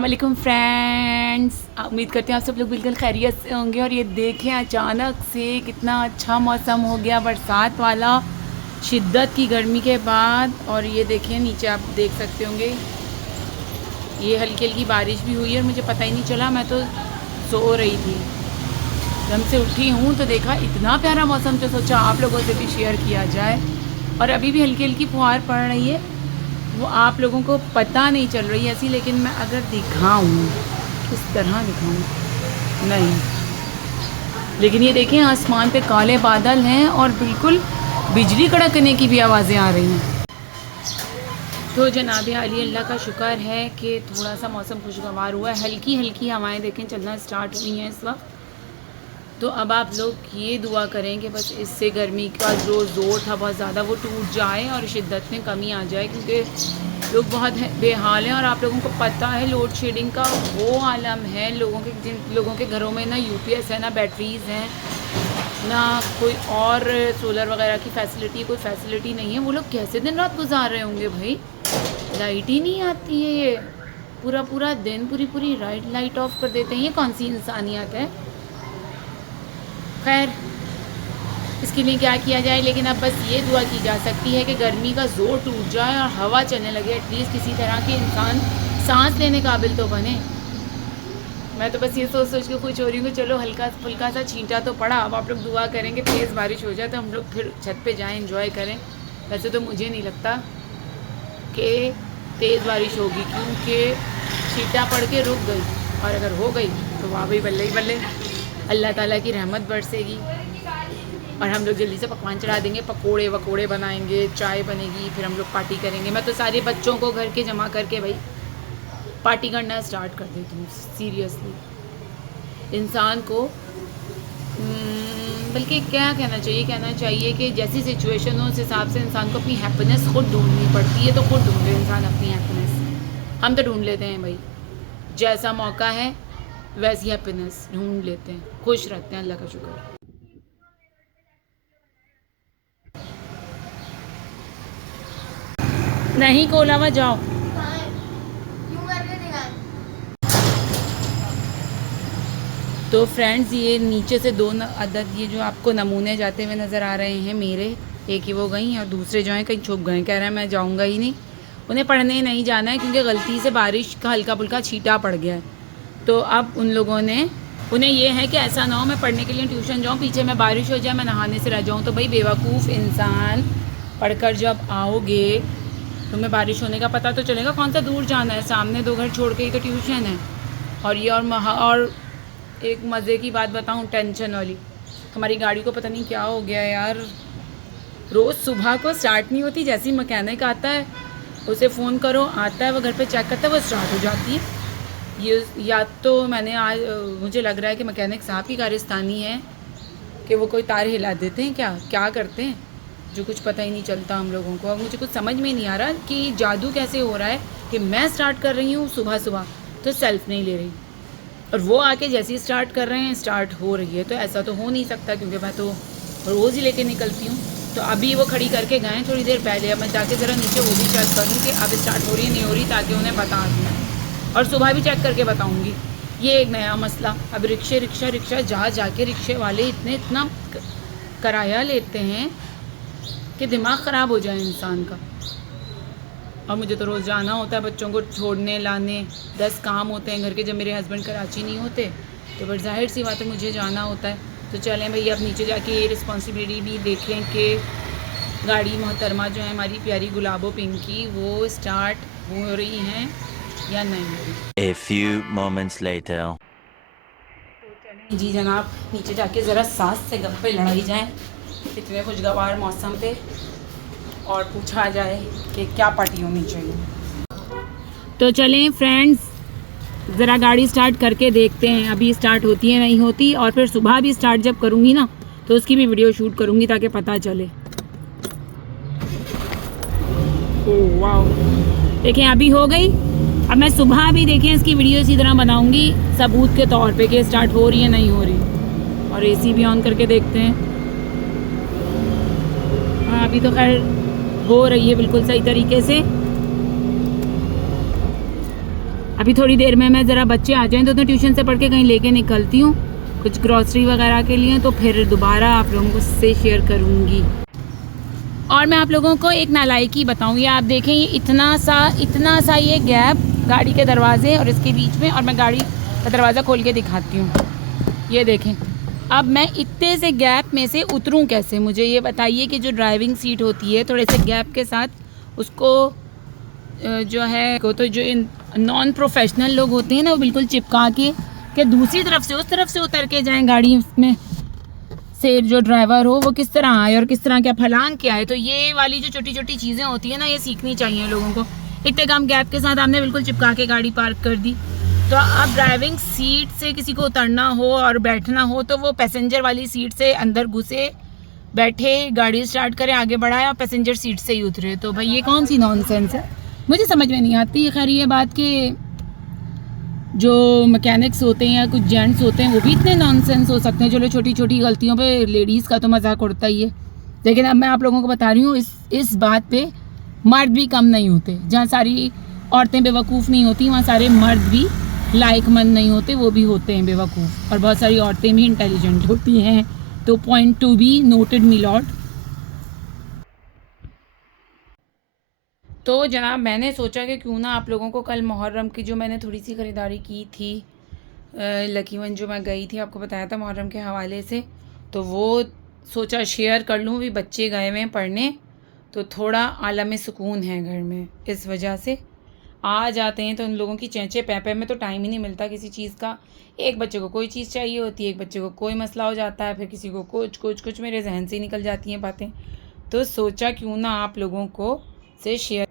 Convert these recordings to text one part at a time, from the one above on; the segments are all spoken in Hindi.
अस्सलाम वालेकुम फ्रेंड्स, उम्मीद करते हैं आप सब लोग बिल्कुल खैरियत से होंगे। और ये देखें अचानक से कितना अच्छा मौसम हो गया, बरसात वाला, शिद्दत की गर्मी के बाद। और ये देखें नीचे आप देख सकते होंगे ये हल्की हल्की बारिश भी हुई है और मुझे पता ही नहीं चला, मैं तो सो रही थी। दम से उठी हूँ तो देखा इतना प्यारा मौसम, तो सोचा आप लोगों से भी शेयर किया जाए। और अभी भी हल्की हल्की फुहार पड़ रही है, वो आप लोगों को पता नहीं चल रही ऐसी, लेकिन मैं अगर दिखाऊं किस तरह दिखाऊं नहीं। लेकिन ये देखें आसमान पे काले बादल हैं और बिल्कुल बिजली कड़कने की भी आवाज़ें आ रही हैं। तो जनाब आली अल्लाह का शुक्र है कि थोड़ा सा मौसम खुशगवार हुआ है, हल्की हल्की हवाएं देखें चलना स्टार्ट हुई हैं इस वक्त। तो अब आप लोग ये दुआ करें कि बस इससे गर्मी का जो ज़ोर था बहुत ज़्यादा वो टूट जाए और शिद्दत में कमी आ जाए, क्योंकि लोग बहुत बेहाल हैं। और आप लोगों को पता है लोड शेडिंग का वो आलम है लोगों के, जिन लोगों के घरों में ना यूपीएस है, ना बैटरीज़ हैं, ना कोई और सोलर वगैरह की फैसिलिटी, कोई फैसिलिटी नहीं है। वो लोग कैसे दिन रात गुजार रहे होंगे भाई, लाइट ही नहीं आती है। ये पूरा पूरा दिन पूरी पूरी लाइट ऑफ कर देते हैं। ये कौन सी इंसानियत है। खैर इसके लिए क्या किया जाए, लेकिन अब बस ये दुआ की जा सकती है कि गर्मी का ज़ोर टूट जाए और हवा चलने लगे, एटलीस्ट किसी तरह के इंसान सांस लेने काबिल तो बने। मैं तो बस ये सोच सोच के खुश हो रही हूँ कि चलो हल्का फुल्का सा छींटा तो पड़ा, अब आप लोग दुआ करेंगे तेज़ बारिश हो जाए तो हम लोग फिर छत पे जाएं, एंजॉय करें। वैसे तो मुझे नहीं लगता कि तेज़ बारिश होगी, क्योंकि छींटा पड़ के रुक गई, और अगर हो गई तो वाह भाई बल्ले ही बल्ले, अल्लाह ताला की रहमत बरसेगी और हम लोग जल्दी से पकवान चढ़ा देंगे, पकोड़े वकोड़े बनाएंगे, चाय बनेगी, फिर हम लोग पार्टी करेंगे। मैं तो सारे बच्चों को घर के जमा करके भाई पार्टी करना स्टार्ट कर देती हूँ। सीरियसली इंसान को बल्कि क्या कहना चाहिए कि जैसी सिचुएशन हो उस हिसाब से इंसान को अपनी हैप्पीनेस खुद ढूंढनी पड़ती है। तो खुद ढूंढे इंसान अपनी हैप्पीनेस, हम तो ढूंढ लेते हैं भाई, जैसा मौका है वैसी हैप्पीनेस ढूंढ लेते हैं, खुश रहते हैं, अल्लाह का शुक्र। नहीं खोला हुआ, जाओ। तो फ्रेंड्स ये नीचे से दो अदद ये जो आपको नमूने जाते हुए नज़र आ रहे हैं मेरे, एक ही वो गई और दूसरे जो हैं कहीं छुप गए। कह रहे हैं मैं जाऊंगा ही नहीं, उन्हें पढ़ने नहीं जाना है क्योंकि गलती से बारिश का हल्का फुल्का छींटा पड़ गया है। तो अब उन लोगों ने, उन्हें ये है कि ऐसा ना हो मैं पढ़ने के लिए ट्यूशन जाऊँ, पीछे में बारिश हो जाए, मैं नहाने से रह जाऊँ। तो भाई बेवकूफ़ इंसान, पढ़कर जब आओगे तुम्हें बारिश होने का पता तो चलेगा, कौन सा दूर जाना है, सामने 2 घर छोड़ के ही तो ट्यूशन है। और ये और एक मज़े की बात बताऊँ, टेंशन वाली, हमारी गाड़ी को पता नहीं क्या हो गया यार, रोज़ सुबह को स्टार्ट नहीं होती। जैसे ही मैकेनिक आता है उसे फ़ोन करो, आता है, वो घर पे चेक करता है, वो स्टार्ट हो जाती है। ये या तो मैंने आज मुझे लग रहा है कि मैकेनिक साहब की कारस्तानी है कि वो कोई तार हिला देते हैं, क्या करते हैं, जो कुछ पता ही नहीं चलता हम लोगों को। अब मुझे कुछ समझ में नहीं आ रहा कि जादू कैसे हो रहा है कि मैं स्टार्ट कर रही हूँ सुबह सुबह तो सेल्फ नहीं ले रही, और वो आके जैसे ही स्टार्ट कर रहे हैं स्टार्ट हो रही है। तो ऐसा तो हो नहीं सकता क्योंकि मैं तो रोज़ ही लेके निकलती हूँ। तो अभी वो खड़ी करके गए थोड़ी देर पहले, अब मैं जाके ज़रा नीचे वो भी चेक करूँ कि अब स्टार्ट हो रही है नहीं हो रही, ताकि उन्हें बता दूँ, और सुबह भी चेक करके बताऊँगी। ये एक नया मसला। अब रिक्शा जाके रिक्शे वाले इतना किराया लेते हैं कि दिमाग ख़राब हो जाए इंसान का। और मुझे तो रोज़ जाना होता है बच्चों को छोड़ने लाने, 10 काम होते हैं घर के। जब मेरे हस्बैंड कराची नहीं होते तो बट जाहिर सी बात है मुझे जाना होता है। तो चलें भैया, अब नीचे जाके ये रिस्पॉन्सिबिलिटी भी देखें कि गाड़ी मोहतरमा जो है हमारी प्यारी गुलाबो पिंकी, वो स्टार्ट हो रही हैं या नहीं हो रही। A few moments later. जी जनाब, नीचे जाके ज़रा सास से गप्पे लड़ाई जाएँ इतने खुशगवार मौसम पे, और पूछा जाए कि क्या पार्टी होनी चाहिए। तो चलें फ्रेंड्स, ज़रा गाड़ी स्टार्ट करके देखते हैं अभी स्टार्ट होती है नहीं होती, और फिर सुबह भी स्टार्ट जब करूँगी ना तो उसकी भी वीडियो शूट करूँगी ताकि पता चले। ओह वाह, देखें अभी हो गई। अब मैं सुबह भी देखें इसकी वीडियो इसी तरह बनाऊँगी सबूत के तौर पे कि स्टार्ट हो रही है नहीं हो रही। और एसी भी ऑन करके देखते हैं। हाँ अभी तो खैर हो रही है बिल्कुल सही तरीके से। अभी थोड़ी देर में मैं ज़रा बच्चे आ जाएं तो ट्यूशन से पढ़ के कहीं लेके निकलती हूँ कुछ ग्रॉसरी वगैरह के लिए, तो फिर दोबारा आप लोगों से शेयर करूँगी। और मैं आप लोगों को एक नालायकी बताऊँ, ये आप देखें, ये इतना सा ये गैप गाड़ी के दरवाजे और इसके बीच में, और मैं गाड़ी का दरवाज़ा खोल के दिखाती हूँ, ये देखें। अब मैं इतने से गैप में से उतरूँ कैसे, मुझे ये बताइए कि जो ड्राइविंग सीट होती है थोड़े से गैप के साथ उसको जो है तो जो नॉन प्रोफेशनल लोग होते हैं ना, वो बिल्कुल चिपका के दूसरी तरफ से उस तरफ से उतर के जाएं गाड़ी में से, जो ड्राइवर हो वो किस तरह आए और किस तरह क्या फलांग के आए। तो ये वाली जो छोटी छोटी चीज़ें होती है ना, ये सीखनी चाहिए लोगों को। इतने कम गैप के साथ आपने बिल्कुल चिपका के गाड़ी पार्क कर दी। तो अब ड्राइविंग सीट से किसी को उतरना हो और बैठना हो तो वो पैसेंजर वाली सीट से अंदर घुसे, बैठे, गाड़ी स्टार्ट करें, आगे बढ़ाए और पैसेंजर सीट से ही उतरे। तो भाई ये कौन सी नॉनसेंस है, मुझे समझ में नहीं आती। खैर ये बात कि जो मैकेनिक्स होते हैं या कुछ जेंट्स होते हैं वो भी इतने नॉनसेंस हो सकते हैं। चलो छोटी छोटी गलतियों पे लेडीज़ का तो मजाक उड़ता ही है, लेकिन अब मैं आप लोगों को बता रही हूँ इस बात पे मर्द भी कम नहीं होते। जहाँ सारी औरतें बेवकूफ़ नहीं होती, वहाँ सारे मर्द भी लायकमंद नहीं होते, वो भी होते हैं बेवकूफ़। और बहुत सारी औरतें भी इंटेलिजेंट होती हैं। तो point to be noted me Lord. तो जनाब मैंने सोचा कि क्यों ना आप लोगों को कल मुहर्रम की जो मैंने थोड़ी सी ख़रीदारी की थी, लकी वन जो मैं गई थी, आपको बताया था मुहर्रम के हवाले से, तो वो सोचा शेयर कर लूँ। भी बच्चे गए हुए हैं पढ़ने तो थोड़ा आलम सुकून है घर में, इस वजह से आ जाते हैं तो उन लोगों की चेंचे पैपे में तो टाइम ही नहीं मिलता किसी चीज़ का। एक बच्चे को कोई चीज़ चाहिए होती है, एक बच्चे को कोई मसला हो जाता है, फिर किसी को कुछ मेरे जहन से निकल जाती हैं बातें। तो सोचा क्यों ना आप लोगों को से शेयर।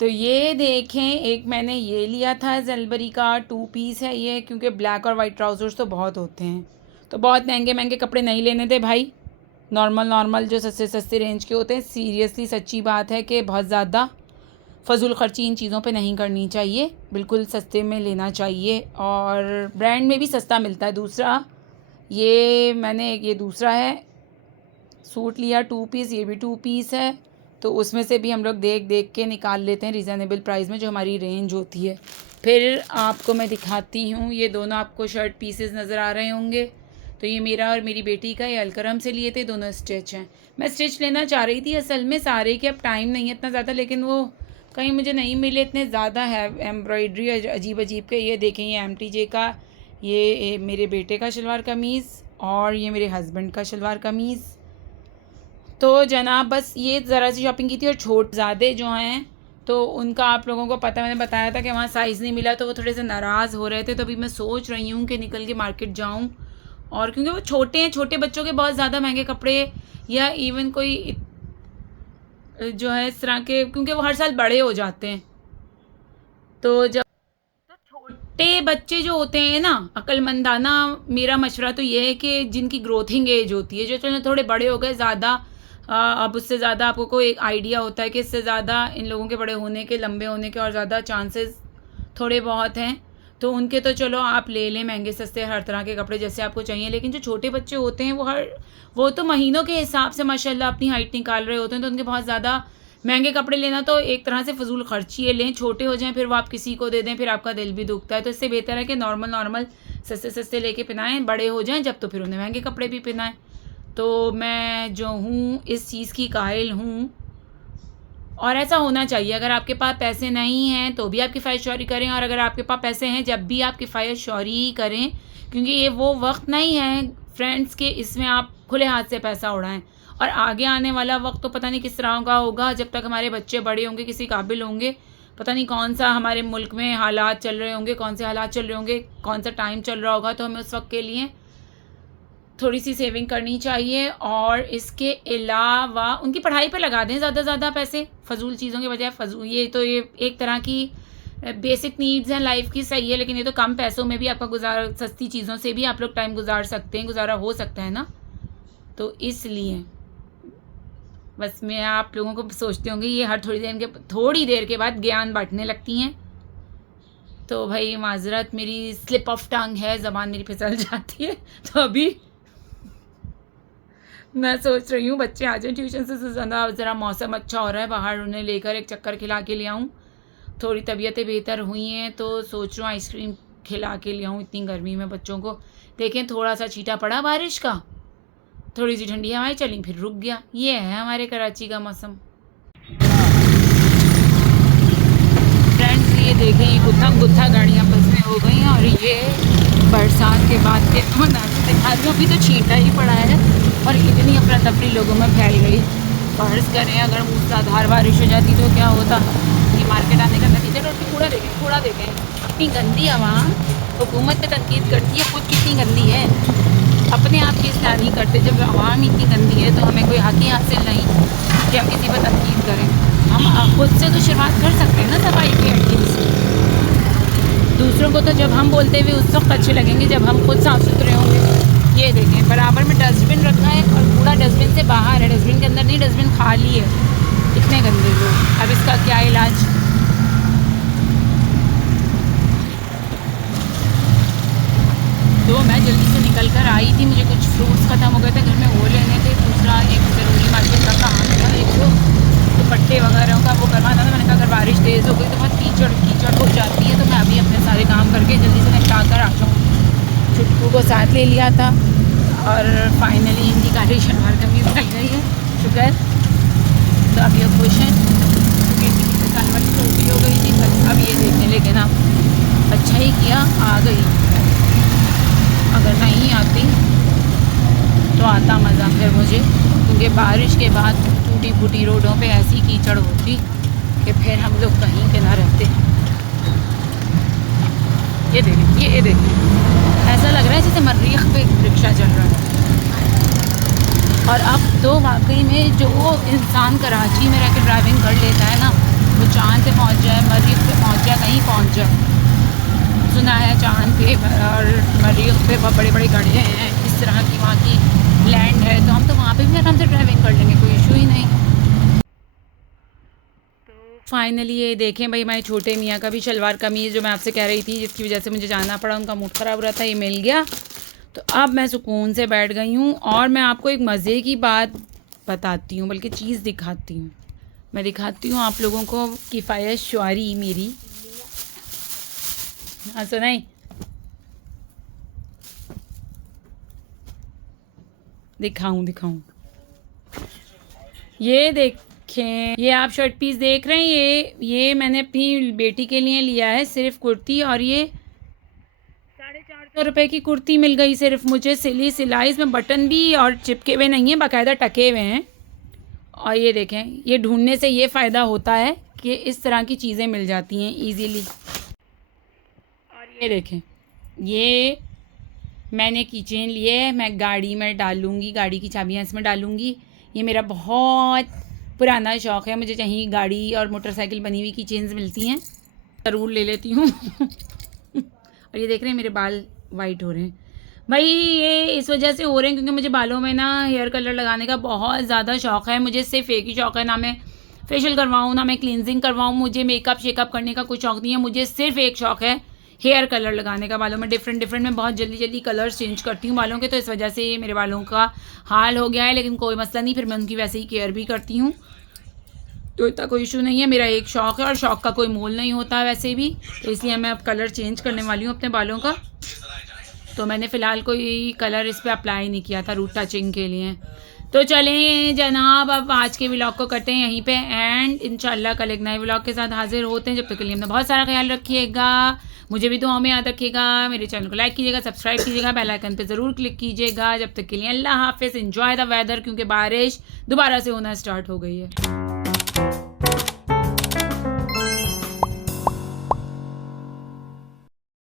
तो ये देखें, एक मैंने ये लिया था जलबरी का 2 पीस है ये, क्योंकि ब्लैक और वाइट ट्राउज़र्स तो बहुत होते हैं, तो बहुत महंगे महंगे कपड़े नहीं लेने थे भाई। नॉर्मल जो सस्ते रेंज के होते हैं। सीरियसली सच्ची बात है कि बहुत ज़्यादा फजूल खर्ची इन चीज़ों पे नहीं करनी चाहिए, बिल्कुल सस्ते में लेना चाहिए और ब्रांड में भी सस्ता मिलता है। दूसरा ये मैंने ये दूसरा है सूट लिया 2 पीस, ये भी 2 पीस है, तो उसमें से भी हम लोग देख के निकाल लेते हैं रीज़नेबल प्राइस में जो हमारी रेंज होती है। फिर आपको मैं दिखाती हूँ, ये दोनों आपको शर्ट पीसेस नज़र आ रहे होंगे। तो ये मेरा और मेरी बेटी का, ये अलकरम से लिए थे, दोनों स्टिच हैं। मैं स्टिच लेना चाह रही थी असल में सारे के, अब टाइम नहीं है इतना ज़्यादा, लेकिन वो कहीं मुझे नहीं मिले इतने ज़्यादा है एम्ब्रॉयडरी अजीब अजीब के। ये देखें, ये MTJ का, ये मेरे बेटे का शलवार कमीज़ और ये मेरे हस्बैंड का शलवार कमीज़। तो जनाब बस ये ज़रा सी शॉपिंग की थी। और ज़्यादा जो हैं तो उनका आप लोगों को पता, मैंने बताया था कि वहाँ साइज़ नहीं मिला तो वो थोड़े से नाराज़ हो रहे थे। तो अभी मैं सोच रही हूँ कि निकल के मार्केट जाऊँ, और क्योंकि वो छोटे हैं, छोटे बच्चों के बहुत ज़्यादा महंगे कपड़े या इवन कोई जो है इस तरह के, क्योंकि वो हर साल बड़े हो जाते हैं। तो जब छोटे बच्चे जो होते हैं ना, अक्लमंदाना मेरा मशवरा तो ये है कि जिनकी ग्रोथिंग एज होती है, जो चलो थोड़े बड़े हो गए ज़्यादा, अब उससे ज़्यादा आपको कोई एक आइडिया होता है कि इससे ज़्यादा इन लोगों के बड़े होने के, लंबे होने के और ज़्यादा चांसेस थोड़े बहुत हैं, तो उनके तो चलो आप ले लें महंगे सस्ते हर तरह के कपड़े जैसे आपको चाहिए। लेकिन जो छोटे बच्चे होते हैं वो तो महीनों के हिसाब से माशाल्लाह अपनी हाइट निकाल रहे होते हैं, तो उनके बहुत ज़्यादा महंगे कपड़े लेना तो एक तरह से फजूल खर्ची है। लें, छोटे हो जाएं फिर वो आप किसी को दे दें, फिर आपका दिल भी दुखता है। तो इससे बेहतर है कि नॉर्मल सस्ते सस्ते लेके पहनाएं, बड़े हो जाएं जब तो फिर उन्हें महंगे कपड़े भी पहनाएं। तो मैं जो हूँ इस चीज़ की कायल हूँ, और ऐसा होना चाहिए। अगर आपके पास पैसे नहीं हैं तो भी आप किफ़ायत शौरी करें, और अगर आपके पास पैसे हैं जब भी आप किफ़ायत शौरी करें, क्योंकि ये वो वक्त नहीं है फ्रेंड्स के इसमें आप खुले हाथ से पैसा उड़ाएं। और आगे आने वाला वक्त तो पता नहीं किस तरह का होगा, जब तक हमारे बच्चे बड़े होंगे, किसी काबिल होंगे, पता नहीं कौन सा हमारे मुल्क में हालात चल रहे होंगे, कौन से हालात चल रहे होंगे, कौन सा टाइम चल रहा होगा। तो हमें उस वक्त के लिए थोड़ी सी सेविंग करनी चाहिए, और इसके अलावा उनकी पढ़ाई पे लगा दें ज़्यादा से ज़्यादा पैसे, फजूल चीज़ों के बजाय। फजूल ये एक तरह की बेसिक नीड्स हैं लाइफ की, सही है, लेकिन ये तो कम पैसों में भी आपका सस्ती चीज़ों से भी आप लोग टाइम गुजार सकते हैं, गुजारा हो सकता है ना। तो इसलिए बस मैं आप लोगों को सोचते होंगे ये हर थोड़ी देर के बाद ज्ञान बांटने लगती हैं। तो भाई माजरत, मेरी स्लिप ऑफ टंग है, ज़बान मेरी फिसल जाती है। तो अभी मैं सोच रही हूँ बच्चे आ जाए ट्यूशन से ज़्यादा, ज़रा मौसम अच्छा हो रहा है बाहर, उन्हें लेकर एक चक्कर खिला के ले आऊँ, थोड़ी तबीयतें बेहतर हुई हैं तो सोच रहा हूँ आइसक्रीम खिला के ले आऊँ इतनी गर्मी में बच्चों को। देखें थोड़ा सा छींटा पड़ा बारिश का, थोड़ी सी ठंडी हवाएं चली, फिर रुक गया। ये है हमारे कराची का मौसम। फ्रेंड्स ये देखें, ये गुत्था गुत्था गाड़ियाँ बस में हो गई हैं और ये बरसात के बाद के मंज़र दिखा रही हूँ। अभी तो छींटा ही पड़ा है और इतनी अफरा तफरी लोगों में फैल गई। फर्ज करें अगर मूसलाधार बारिश हो जाती तो क्या होता। ये मार्केट आने का नतीजा। और कूड़ा देखें, कूड़ा देखें, इतनी गंदी आवाम हुकूमत पे तनकीद करती है, खुद कितनी गंदी है। अपने आप की इस्लाह नहीं करते। जब आवाम इतनी गंदी है तो हमें कोई हक़ ही हासिल नहीं कि हम किसी पर तनकीद करें। हम खुद से तो शुरुआत कर सकते हैं ना सफाई की एटलीस्ट। दूसरों को तो जब हम बोलते हुए उस वक्त अच्छे लगेंगे जब हम खुद साफ़ सुथरे होंगे। ये देखें बराबर में डस्टबिन रखा है और कूड़ा डस्टबिन से बाहर है, डस्टबिन के अंदर नहीं, डस्टबिन खाली है। इतने गंदे लोग। अब इसका क्या इलाज? तो मैं जल्दी से निकल कर आई थी, मुझे कुछ फ्रूट्स ख़त्म हो गए थे घर में, वो लेने थे। दूसरा एक ज़रूरी मार्केट का काम था, एक तो दुपट्टे वगैरह का वो करवाना था। मैंने कहा अगर बारिश तेज़ हो गई तो बहुत कीचड़ कीचड़ हो जाती है, तो मैं अभी अपने सारे काम करके जल्दी से निपटा कर आ जाऊँ। छुटकू को साथ ले लिया था और फाइनली इनकी काली शलवार कमी बढ़ गई है, शुक्र। तो अब ये खुश हैं क्योंकि इनकी सलवार छोटी हो गई थी। अब ये देखने लेकिन आप अच्छा ही किया आ गई, अगर नहीं आती तो आता मज़ा फिर मुझे, क्योंकि बारिश के बाद टूटी फूटी रोडों पे ऐसी कीचड़ होती कि फिर हम लोग कहीं के ना रहते। ये देखें, ये देखें, ऐसा लग रहा है जैसे मरीख पे रिक्शा चल रहा है। और अब तो वाकई में जो इंसान कराची में रह के ड्राइविंग कर लेता है ना, वो चांद पे पहुंच जाए, मरीख पे पहुंच जाए, कहीं पहुंच जाए। सुना है चांद पे और मरीख पे बहुत बड़े बड़े गड्ढे हैं, इस तरह की वहाँ की लैंड है, तो हम तो वहाँ पे भी आराम से ड्राइविंग कर लेंगे, कोई इशू ही नहीं। तो फाइनली ये देखें भाई, हमारे छोटे मियाँ का भी शलवार कमीज़ जो मैं आपसे कह रही थी जिसकी वजह से मुझे जाना पड़ा, उनका मूड ख़राब हो रहा था, ये मिल गया। तो अब मैं सुकून से बैठ गई हूँ और मैं आपको एक मज़े की बात बताती हूँ, बल्कि चीज़ दिखाती हूँ। मैं दिखाती हूँ आप लोगों को किफ़ायत शुआरी मेरी। हाँ सुनाई, दिखाऊं। ये देखें, ये आप शर्ट पीस देख रहे हैं, ये मैंने अपनी बेटी के लिए लिया है, सिर्फ कुर्ती। और ये 450 रुपये की कुर्ती मिल गई सिर्फ मुझे, सिली सिलाई, इसमें बटन भी और चिपके हुए नहीं हैं, बाकायदा टके हुए हैं। और ये देखें, ये ढूंढने से ये फ़ायदा होता है कि इस तरह की चीज़ें मिल जाती हैं ईज़िली। और ये देखें, ये मैंने कीचेन लिए है, मैं गाड़ी में डालूँगी, गाड़ी की चाबियाँ इसमें डालूँगी। ये मेरा बहुत पुराना शौक़ है, मुझे कहीं गाड़ी और मोटरसाइकिल बनी हुई कीचेन्स मिलती हैं ज़रूर ले लेती हूँ। और ये देख रहे हैं मेरे बाल वाइट हो रहे हैं भाई, ये इस वजह से हो रहे हैं क्योंकि मुझे बालों में ना हेयर कलर लगाने का बहुत ज़्यादा शौक़ है। मुझे सिर्फ एक ही शौक़ है, ना मैं फेशियल करवाऊँ ना मैं क्लींजिंग करवाऊँ, मुझे मेकअप शेकअप करने का कुछ शौक़ नहीं है। मुझे सिर्फ एक शौक़ है, हेयर कलर लगाने का बालों में। डिफरेंट मैं बहुत जल्दी कलर्स चेंज करती हूँ बालों के, तो इस वजह से ये मेरे बालों का हाल हो गया है। लेकिन कोई मसला नहीं, फिर मैं उनकी वैसे ही केयर भी करती हूँ, तो इतना कोई इशू नहीं है। मेरा एक शौक़ है और शौक़ का कोई मोल नहीं होता वैसे भी, तो इसलिए मैं अब कलर चेंज करने वाली हूँ अपने बालों का। तो मैंने फ़िलहाल कोई कलर इस पर अप्लाई नहीं किया था रूट टचिंग के लिए। तो चलें जनाब, अब आज के व्लॉग को करते हैं यहीं पे एंड। इंशाल्लाह कल एक नए व्लॉग के साथ हाजिर होते हैं। जब तक के लिए हमने बहुत सारा ख्याल रखिएगा, मुझे भी दुआओं में याद रखिएगा, मेरे चैनल को लाइक कीजिएगा, सब्सक्राइब कीजिएगा, बेल आइकन पे ज़रूर क्लिक कीजिएगा। जब तक के लिए अल्लाह हाफिज़, एंजॉय द वेदर, क्योंकि बारिश दोबारा से होना स्टार्ट हो गई है।